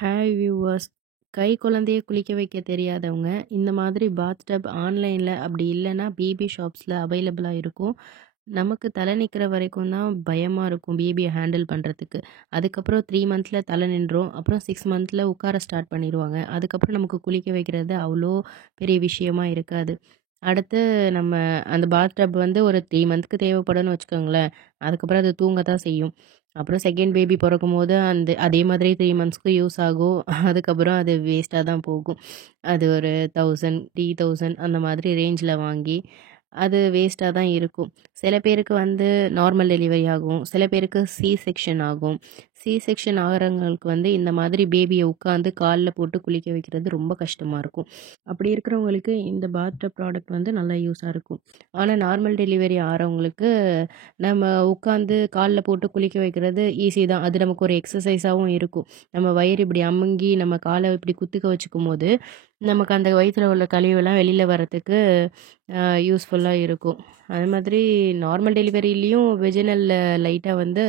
Hi viewers. கை குழந்தைய குளிக்க வைக்க தெரியாதவங்க, இந்த மாதிரி பாத் டப் ஆன்லைன்ல அப்படி இல்லன்னா பேபி ஷாப்ஸ்ல அவைலபிளா இருக்கும். நமக்கு தலை நிக்கிற வரைக்கும் தான் பயமா இருக்கும் பேபிய ஹேண்டில் பண்றதுக்கு. அதுக்கப்புறம் 3 மந்த்ல தலை நின்றும். அப்புறம் 6 மந்த்ல உட்கார ஸ்டார்ட் பண்ணிருவாங்க. அதுக்கப்புறம் நமக்கு குளிக்க வைக்கிறது அவ்வளோ பெரிய விஷயமா இருக்காது. அடுத்து நம்ம அந்த பாத் டப் வந்து ஒரு 3 மந்த்க்கு தேவைப்படும்னு வச்சுக்கோங்களேன். அதுக்கப்புறம் அது தூங்க தான் செய்யும். அப்புறம் செகண்ட் பேபி பொறக்கும்போது அதே மாதிரி 3 மந்த்ஸ்க்கு யூஸ் ஆகும். அதுக்கப்புறம் அது வேஸ்ட்டா தான் போகும். அது ஒரு 1000, 3000 அந்த மாதிரி ரேஞ்சில வாங்கி, அது வேஸ்ட்டா தான் இருக்கும். சில பேருக்கு வந்து நார்மல் டெலிவரி ஆகும். சில பேருக்கு சி செக்ஷன் ஆகும். சி செக்ஷன் ஆகுறவங்களுக்கு வந்து இந்த மாதிரி பேபிய உட்காந்து கால்ல போட்டு குளிக்க வைக்கிறது ரொம்ப கஷ்டமா இருக்கும். அப்படி இருக்கிறவங்களுக்கு இந்த பாத் டப் ப்ராடக்ட் வந்து நல்லா யூஸா இருக்கும். ஆனா நார்மல் டெலிவரி ஆறவங்களுக்கு நம்ம உட்காந்து கால்ல போட்டு குளிக்க வைக்கிறது ஈஸி தான். அது நமக்கு ஒரு எக்ஸர்சைஸாவும் இருக்கும். நம்ம வயிறு இப்படி அமுங்கி நம்ம கால இப்படி குத்திக்க வச்சுக்கும்போது, நமக்கு அந்த வயித்துல உள்ள கழிவெல்லாம் வெளில வரதுக்கு யூஸ்ஃபுல்லா இருக்கும். அது மாதிரி நார்மல் டெலிவரிலயும் வெஜினல்ல லைட்டா வந்து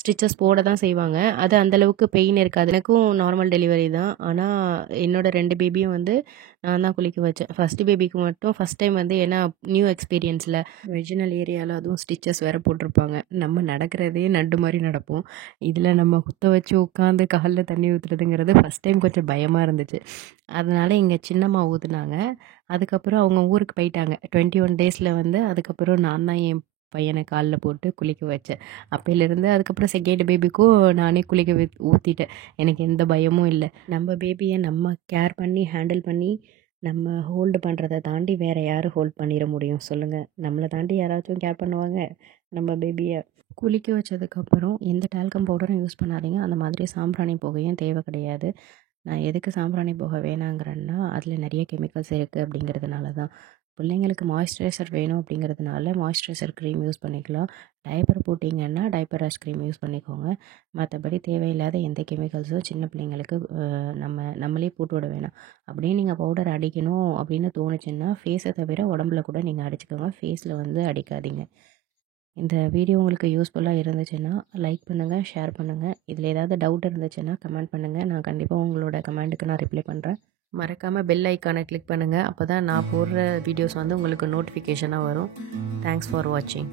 ஸ்டிச்சஸ் போட தான் செய்வாங்க. அது அந்த அளவுக்கு பெயின் இருக்காது. எனக்கும் நார்மல் டெலிவரி தான். ஆனா என்னோட 2 பேபியும் வந்து நான் தான் குளிக்க வச்சேன். ஃபர்ஸ்ட் பேபிக்கு மட்டும் ஃபர்ஸ்ட் டைம் வந்து ஏன்னா நியூ எக்ஸ்பீரியன்ஸ்ல வெஜினல் ஏரியால அதுவும் ஸ்டிச்சஸ் வேற போட்டிருப்பாங்க. நம்ம நடக்கிறதே நண்டு மாரி நடப்போம். இதில நம்ம குத்த வச்சு உட்காந்து கால்ல தண்ணி ஊத்துறதுங்கிறது ஃபர்ஸ்ட் டைம் கொஞ்சம் பயமா இருந்துச்சு. அதனால எங்க சின்னம்மா ஊத்துனாங்க. அதுக்கப்புறம் அவங்க ஊருக்கு போயிட்டாங்க. 21 டேஸ்ல வந்து அதுக்கப்புறம் நான் தான் என் பையன கால்ல போட்டு குளிக்க வச்சேன். அப்பையிலேருந்து அதுக்கப்புறம் செகண்ட் பேபிக்கும் நானே குளிக்க ஊத்திட்டேன். எனக்கு எந்த பயமும் இல்ல. நம்ம பேபிய நம்ம கேர் பண்ணி ஹேண்டில் பண்ணி நம்ம ஹோல்டு பண்றத தாண்டி வேற யாரு ஹோல்ட் பண்ணிற முடியும் சொல்லுங்க? நம்மள தாண்டி யாராச்சும் கேர் பண்ணுவாங்க? நம்ம பேபிய. குளிக்க வச்சதுக்கப்புறம் எந்த டால்கம் பவுடரும் யூஸ் பண்ணாதீங்க. அந்த மாதிரி சாம்பிராணி புகையும் தேவை கிடையாது. நான் எதுக்கு சாம்பிராணி புகை வேணாங்கிறேன்னா, அதில நெறைய கெமிக்கல்ஸ் இருக்குது அப்படிங்கிறதுனால தான். பிள்ளைங்களுக்கு மாய்ஸ்சரைசர் வேணும் அப்படிங்கிறதுனால மாய்ஸ்சரைசர் க்ரீம் யூஸ் பண்ணிக்கலாம். டயப்பர் போட்டிங்கன்னா டயப்பர் ரஷ் க்ரீம் யூஸ் பண்ணிக்கோங்க. மற்றபடி தேவையில்லாத எந்த கெமிக்கல்ஸும் சின்ன பிள்ளைங்களுக்கு நம்மளே போட்டு விட வேணாம். அப்படியே நீங்கள் பவுடர் அடிக்கணும் அப்படின்னு தோணுச்சுன்னா ஃபேஸை தவிர உடம்புல கூட நீங்கள் அடிச்சுக்கோங்க. ஃபேஸில் வந்து அடிக்காதீங்க. இந்த வீடியோ உங்களுக்கு யூஸ்ஃபுல்லாக இருந்துச்சுன்னா லைக் பண்ணுங்கள், ஷேர் பண்ணுங்கள். இதில் ஏதாவது டவுட் இருந்துச்சுன்னா கமெண்ட் பண்ணுங்கள். நான் கண்டிப்பாக உங்களோட கமெண்ட்டுக்கு நான் ரிப்ளை பண்ணுறேன். மறக்காமல் பெல் ஐக்கானை கிளிக் பண்ணுங்கள். அப்போ தான் நான் போடுற வீடியோஸ் வந்து உங்களுக்கு நோட்டிஃபிகேஷனாக வரும். தேங்க்ஸ் ஃபார் வாட்சிங்.